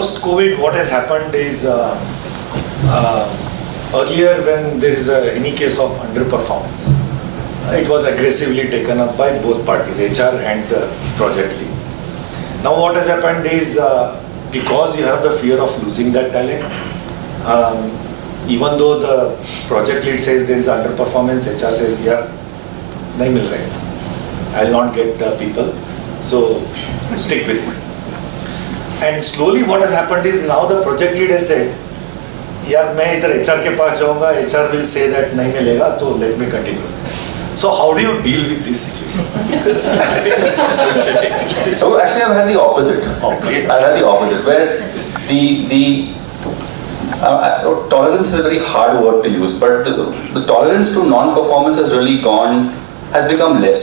post-COVID, what has happened is earlier when there is any case of underperformance, it was aggressively taken up by both parties, HR and the project lead. Now what has happened is because you have the fear of losing that talent, even though the project lead says there is underperformance, HR says, yeah, nahi mil rahe, I'll not get people, so stick with it. And slowly what has happened is now the project lead has said, यार मैं इधर HR के पास जाऊंगा, HR will say that नहीं मिलेगा, तो let me continue. So how do you deal with this situation? So actually I've had the opposite. Okay. I've had the opposite, where tolerance is a very hard word to use, but the tolerance to non-performance has really has become less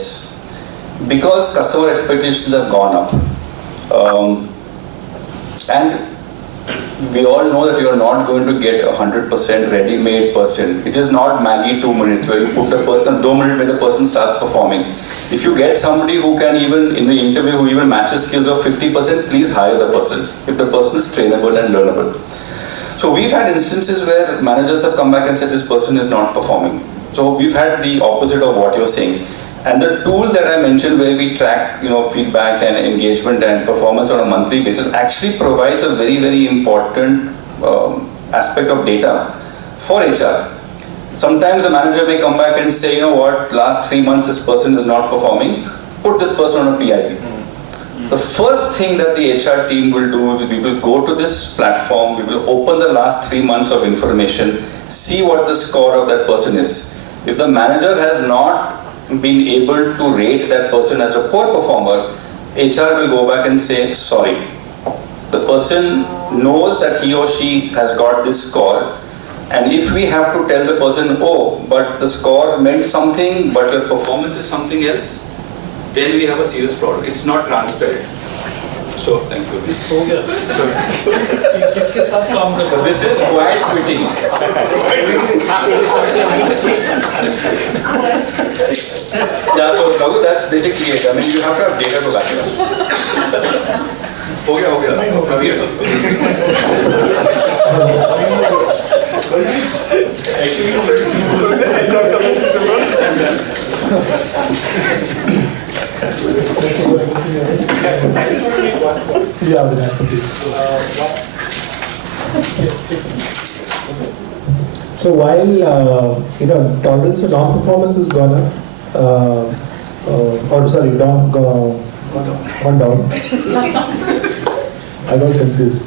because customer expectations have gone up. And we all know that you are not going to get 100% ready-made person. It is not Maggie 2 minutes where you put the person 2 minutes when the person starts performing. If you get somebody who can even, in the interview, who even matches skills of 50%, please hire the person, if the person is trainable and learnable. So we've had instances where managers have come back and said this person is not performing. So we've had the opposite of what you're saying. And the tool that I mentioned where we track feedback and engagement and performance on a monthly basis actually provides a very, very important aspect of data for HR. Sometimes a manager may come back and say, you know what, last 3 months this person is not performing, put this person on a PIP. The first thing that the HR team will do, we will go to this platform, we will open the last 3 months of information, see what the score of that person is. If the manager has not been able to rate that person as a poor performer, HR will go back and say, sorry. The person knows that he or she has got this score, and if we have to tell the person, oh, but the score meant something, but your performance is something else, then we have a serious problem. It's not transparent. So, thank you. This is quiet quitting. Yeah, so Raghu, that's basically it. I mean, you have to have data to back it up. हो गया. So while tolerance for non-performance has gone up, gone down. I got confused.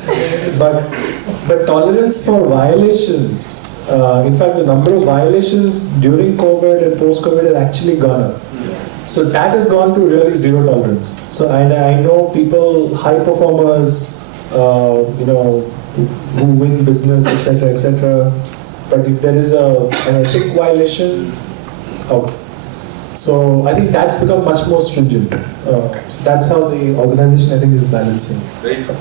But tolerance for violations, in fact, the number of violations during COVID and post-COVID has actually gone up. So that has gone to really zero tolerance. So I know people, high performers, who win business, etc. But if there is an ethic violation, out. So I think that's become much more stringent. So that's how the organization, I think, is balancing. Very true.